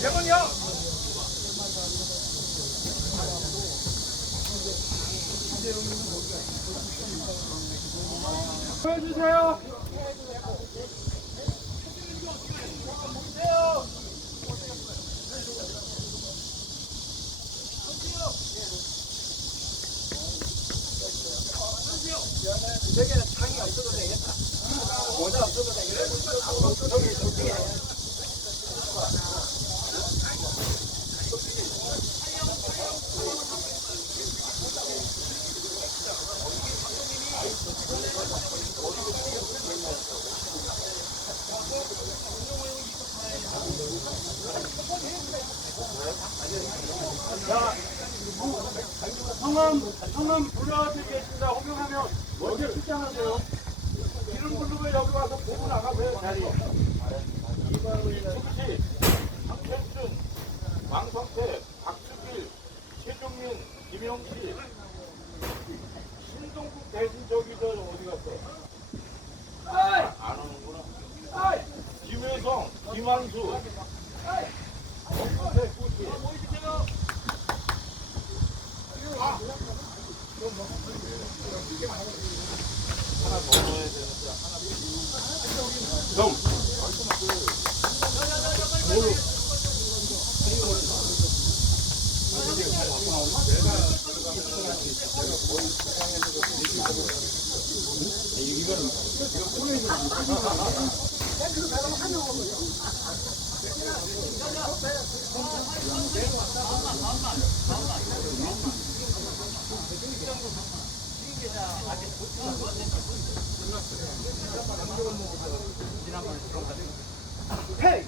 대본이요. 보여주세요. 저기는 창이 없어도 되겠다. 모자 없어도 되겠다. 저기. 자, 성함 불러드리겠습니다. 호명하면 먼저 출장하세요. 이름 부르고 여기 와서 보고 나가세요, 자리. 이충식, 박현준, 왕성태, 박수길, 최종민, 김영식, 신동국 대신 저기 저 어디 갔어? 안 오는구나. 김혜성, 김한수, 정수태, 꾸지. 하나 더 넣어야 되는데 헤이!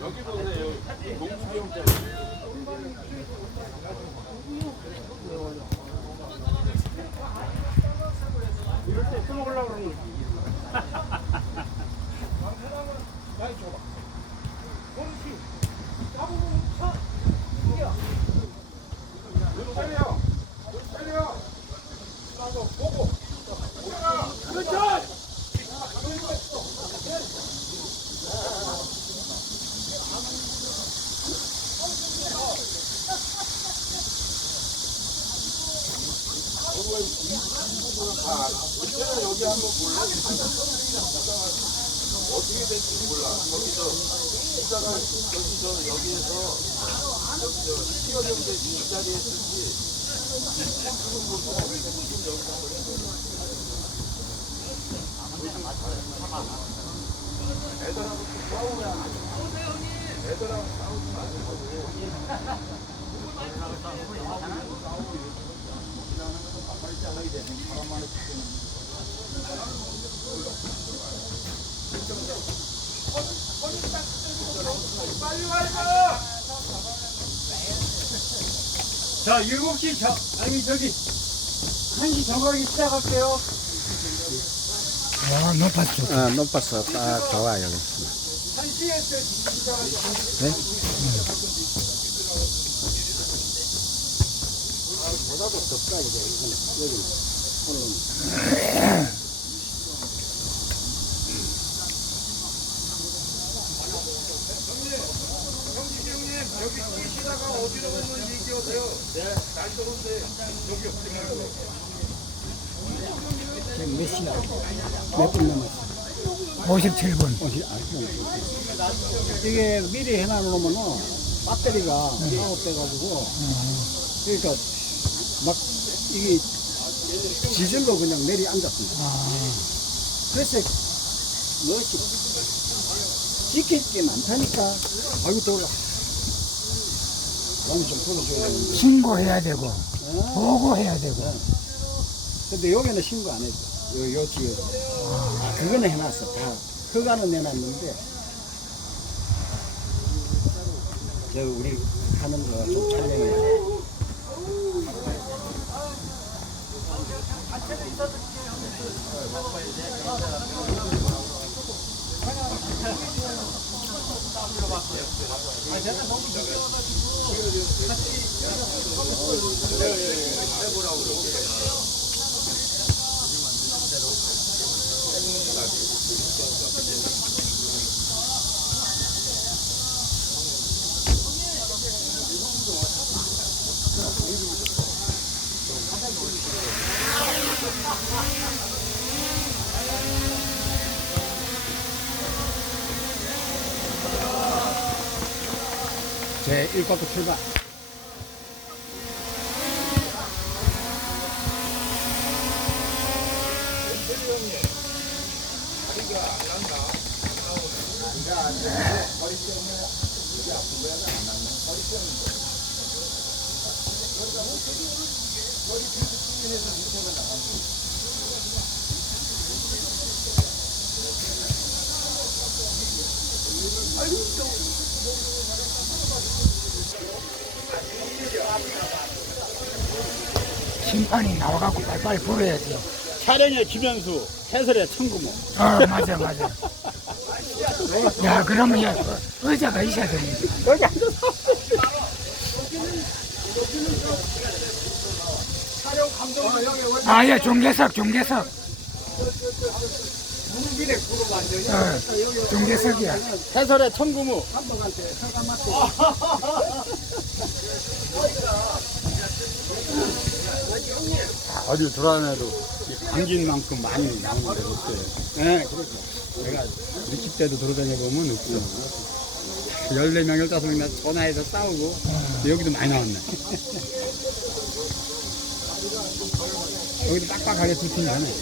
여기 보세요. 농수경자. 이럴 때 써먹으려고 그러는 거지. 많이 줘봐. 그렇지. 나보고 쳐. 눈 차려. 눈 차려. 나도 보고. 그렇죠. 여기 한번 볼래? 어떻게 될지 몰라. 거기서 이따가 여기에서 시어령대 이 자리에 있을지 지금 못 보고 지금 여기서 애들하고 싸우면 안 돼. 애들하고 싸우지 말고. 자, 7시 아니 저기 1시 정각이 시작할게요. 와, 높았어. 높았어. 딱 좋아, 여기. 1시에 시작할게요. 네? 보다도 덥다, 이제. 여기. 여기 뛰시다가 어디로 오면 얘기하세요. 네. 날 더운데 여기 없지 말고. 지금 몇 시나? 몇 분 남았어? 57분. 이게 미리 해놔놓으면은 배터리가 아웃돼가지고, 그러니까 막 이게 지질로 그냥 내리 앉았습니다. 그래서 무엇이 지킬 게 많다니까. 아이고, 더울라. 많이 좀 풀어줘야 되는데. 신고해야 되고, 보고해야 되고. 근데 여기는 신고 안 했죠. 요 지역. 그거는 해놨어. 다. 허가는 내놨는데, 저 우리 하는 거 좀 촬영해. 제 1과도 출발. 심판이 나와갖고 빨리빨리 불어야지. 촬영의 김현수, 해설의 천구모. 맞아. 야, 그러면 야, 의자가 있어야 되는데. 여기 앉아서. 야, 종계석. 종계석이야. 해설의 천구모. 어디 돌아다녀도 감긴 만큼 많이 나오는 데가 없어요. 네, 그렇죠. 내가 우리 집 때도 돌아다녀 보면 없어. 14명, 15명 전화해서 싸우고 여기도 많이 나왔네. 여기도 빡빡하게 두 팀이 하네.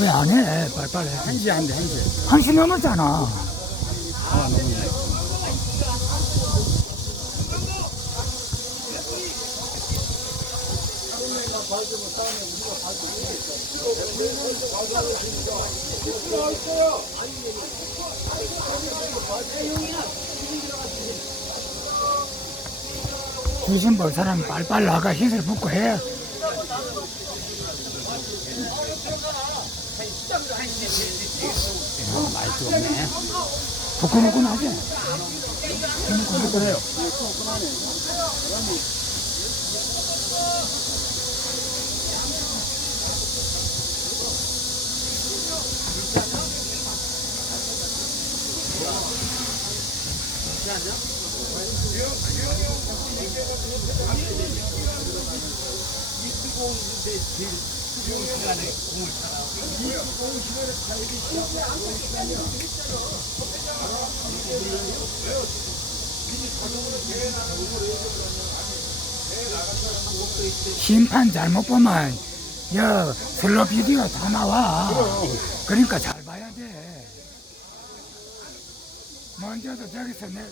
왜 안 해? 빨리빨리. 1시에 한대, 1시에. 1시 넘었잖아. 너무 주신 볼 사람 빨리빨리 나가 흰술 붙고 해. 많이 뜨겁네. 부끄부끈하지? 그래요. 심판 잘못 보면 야 슬로 비디오 다 나와. 그러니까 잘 봐야 돼. 먼저도 저기서 내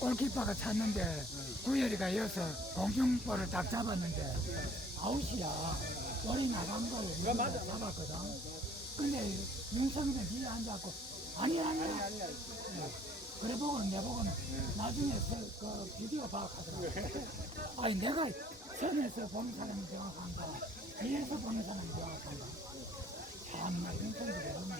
골키퍼가 찼는데 구열이가 이어서 공중볼을 딱 잡았는데 아웃이야. 볼이 나간 걸 우리가 잡았거든. 근데 윤성이는 뒤에 앉아갖고 아니야. 그래 보고는 내 보고는 나중에 그 비디오 봐 하더라고. 아니 내가 선에서 보는 사람이 정확한가 뒤에서 보는 사람이 정확한가. 참나 윤성이도 그러네.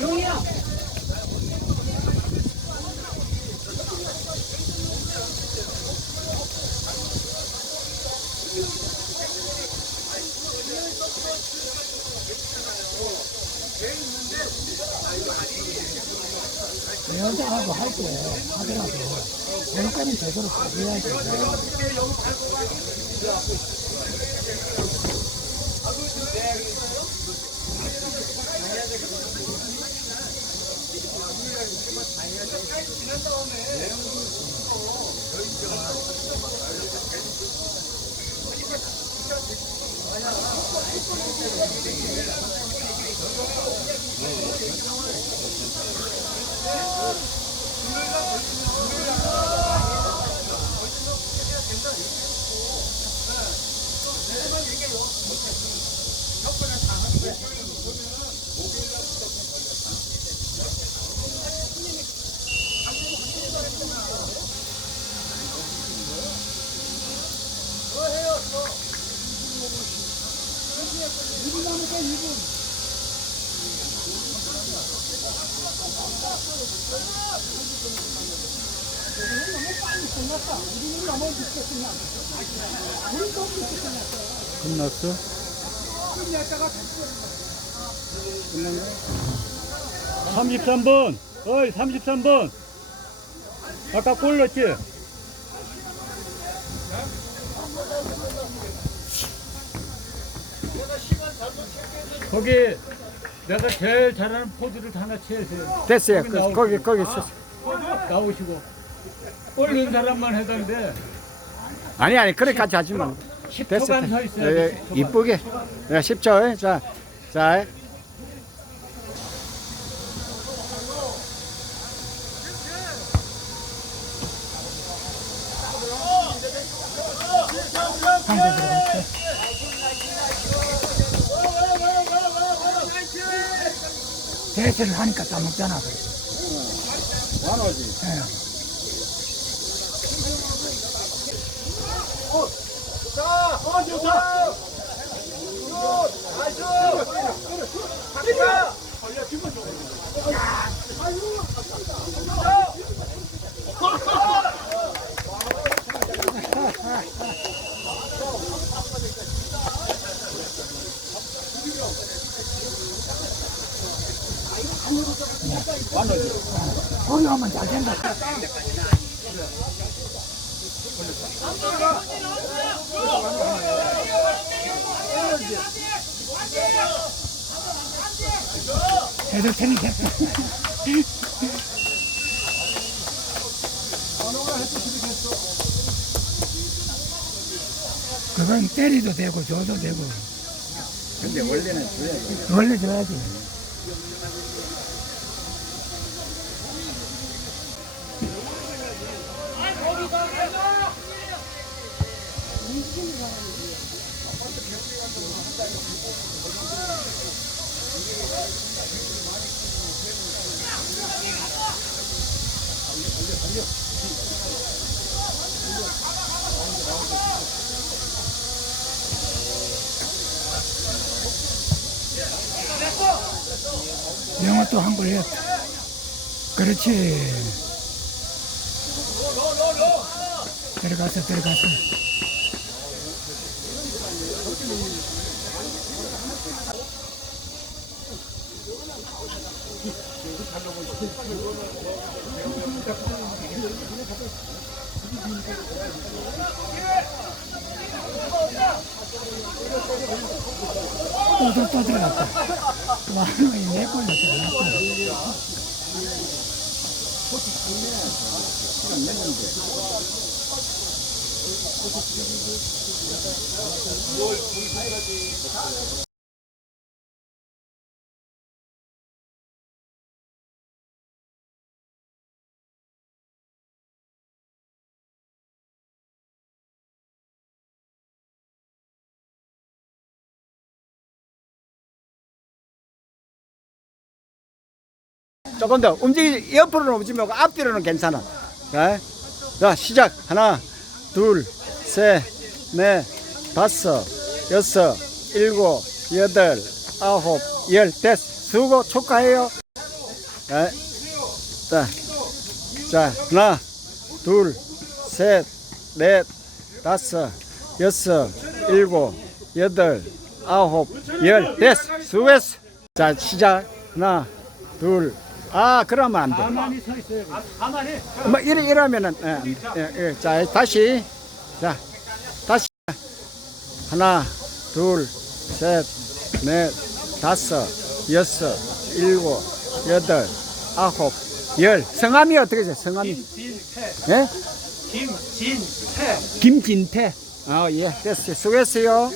용이야. 여자하고 할 때 하더라도 여기까지 제대로 가져야지. 끝났어? 33번. 어이, 33번. 아까 골 넣었지? 거기 내가 제일 잘하는 포즈를 하나 취해주세요. 됐어요. 거기 나오시고. 골 넣은 사람만 해당돼. 아니 그렇게까지 하지 마. 10초간 서 있어야 돼. 이쁘게. 네, 10초. 자. 한번 들어갈게. 대체를 하니까 따먹잖아. 완호지. 거기 오면 잘 된다. 해줄 테니까. 그건 때리도 되고 줘도 되고. 근데 원래는 줘야지. 원래 줘야지. 영어 또 한 걸 해. 그렇지. 들어갔어. 또 들어갔다. 와, 내골 넣었다. 조금 더 옆으로는 움직이면 앞뒤로는 괜찮아. 자, 시작. 하나, 둘, 셋, 넷, 다섯, 여섯, 일곱, 여덟, 아홉, 열. 됐어. 수고, 축하해요. 자, 하나, 둘, 셋, 넷, 다섯, 여섯, 일곱, 여덟, 아홉, 열. 됐어. 수고했어. 자, 시작. 하나, 둘. 그러면 안 돼. 가만히 서 있어요. 가만히. 뭐 이러면은 자 다시 하나 둘 셋 넷 다섯 여섯 일곱 여덟 아홉 열. 성함이 어떻게 되세요? 성함이 김진태. 김진태. 예, 됐어요. 수고했어요.